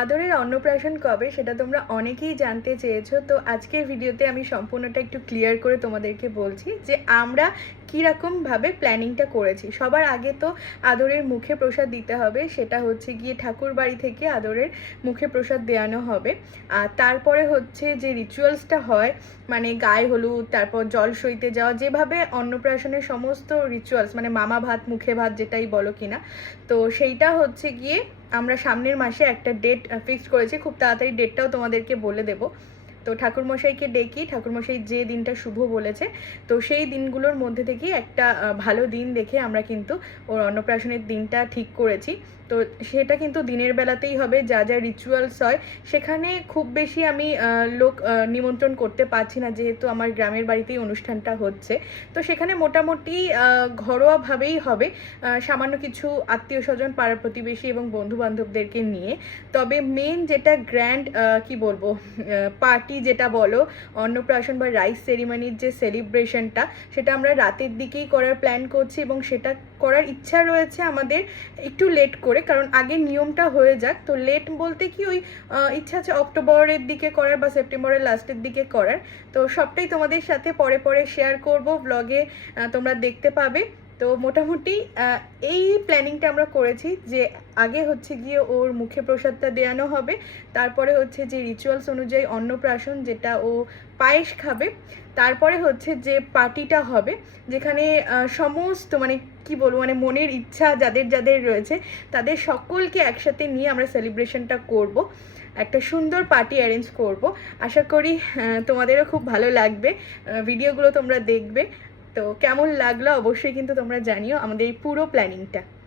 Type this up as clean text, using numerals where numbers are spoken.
আদরের অন্নপ্রাশন কবে সেটা তোমরা অনেকেই জানতে চেয়েছো। তো আজকের ভিডিওতে আমি সম্পূর্ণটা একটু ক্লিয়ার করে তোমাদেরকে বলছি যে আমরা কীরকমভাবে প্ল্যানিংটা করেছি। সবার আগে তো আদরের মুখে প্রসাদ দিতে হবে, সেটা হচ্ছে গিয়ে ঠাকুর বাড়ি থেকে আদরের মুখে প্রসাদ দেওয়ানো হবে। আর তারপরে হচ্ছে যে রিচুয়ালসটা হয়, মানে গায়ে হলুদ, তারপর জল সইতে যাওয়া, যেভাবে অন্নপ্রাশনের সমস্ত রিচুয়ালস, মানে মামা ভাত মুখে ভাত যেটাই বলো কিনা, তো সেইটা হচ্ছে গিয়ে আমরা সামনের মাসে একটা ডেট ফিক্সড করেছি। খুব তাড়াতাড়ি ডেটটাও তোমাদেরকে বলে দেব। তো ঠাকুরমশাইকে ডেকে ঠাকুরমশাই যে দিনটা শুভ বলেছে, তো সেই দিনগুলোর মধ্যে থেকেই একটা ভালো দিন দেখে আমরা কিন্তু ওর অন্নপ্রাশনের দিনটা ঠিক করেছি। তো সেটা কিন্তু দিনের বেলাতেই হবে। যা যা রিচুয়ালস হয় সেখানে খুব বেশি আমি লোক নিমন্ত্রণ করতে পারছি না, যেহেতু আমার গ্রামের বাড়িতেই অনুষ্ঠানটা হচ্ছে। তো সেখানে মোটামুটি ঘরোয়াভাবেই হবে, সামান্য কিছু আত্মীয় স্বজন, পাড়া প্রতিবেশী এবং বন্ধু বান্ধবদেরকে নিয়ে। তবে মেন যেটা গ্র্যান্ড কি বলবো, পার্টি যেটা বলো, অন্নপ্রাশন বা রাইস সেরিমনির যে সেলিব্রেশনটা, সেটা আমরা রাতের দিকেই করার প্ল্যান করছি এবং সেটা করার ইচ্ছা রয়েছে আমাদের একটু লেট করে, কারণ আগে নিয়মটা হয়ে যাক। তো লেট বলতে কি, ওই ইচ্ছা আছে অক্টোবরের দিকে করার বা সেপ্টেম্বরের লাস্টের দিকে করার। তো সবটাই তোমাদের সাথে পরে পরে শেয়ার করব, ব্লগে তোমরা দেখতে পাবে। তো মোটামুটি এই প্ল্যানিংটা আমরা করেছি যে আগে হচ্ছে গিয়ে ওর মুখে প্রসাদটা দেওয়ানো হবে, তারপরে হচ্ছে যে রিচুয়ালস অনুযায়ী অন্নপ্রাশন, যেটা ও পায়েস খাবে, তারপরে হচ্ছে যে পার্টিটা হবে, যেখানে সমস্ত মানে কি বলবো, মানে মনের ইচ্ছা যাদের যাদের রয়েছে তাদের সকলকে একসাথে নিয়ে আমরা সেলিব্রেশনটা করব, একটা সুন্দর পার্টি অ্যারেঞ্জ করব। আশা করি তোমাদেরও খুব ভালো লাগবে, ভিডিওগুলো তোমরা দেখবে। তো কেমন লাগলো অবশ্যই কিন্তু তোমরা জানিও আমাদের এই পুরো প্ল্যানিংটা।